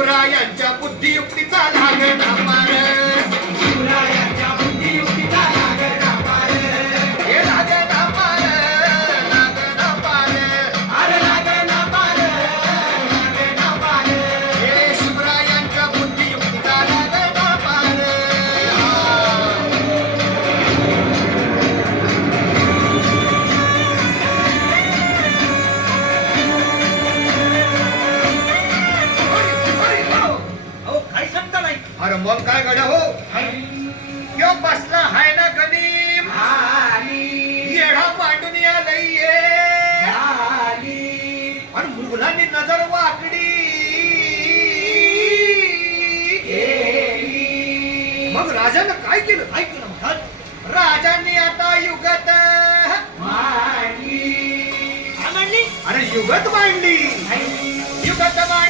शिवरायांच्या बुद्धियुक्तीचा लागला मार अरे मग काय गड्या हो? यो बसला हाय ना आली येडा मांडून या लई आली आणि मुघलांनी नजर वाकडी. मग राजानं काय केलं? ऐक ना महाराज राजांनी आता युगत अरे युगत मांडली. युगत मांडली.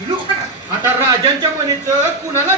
आता राजांच्या मनेचं कुणाला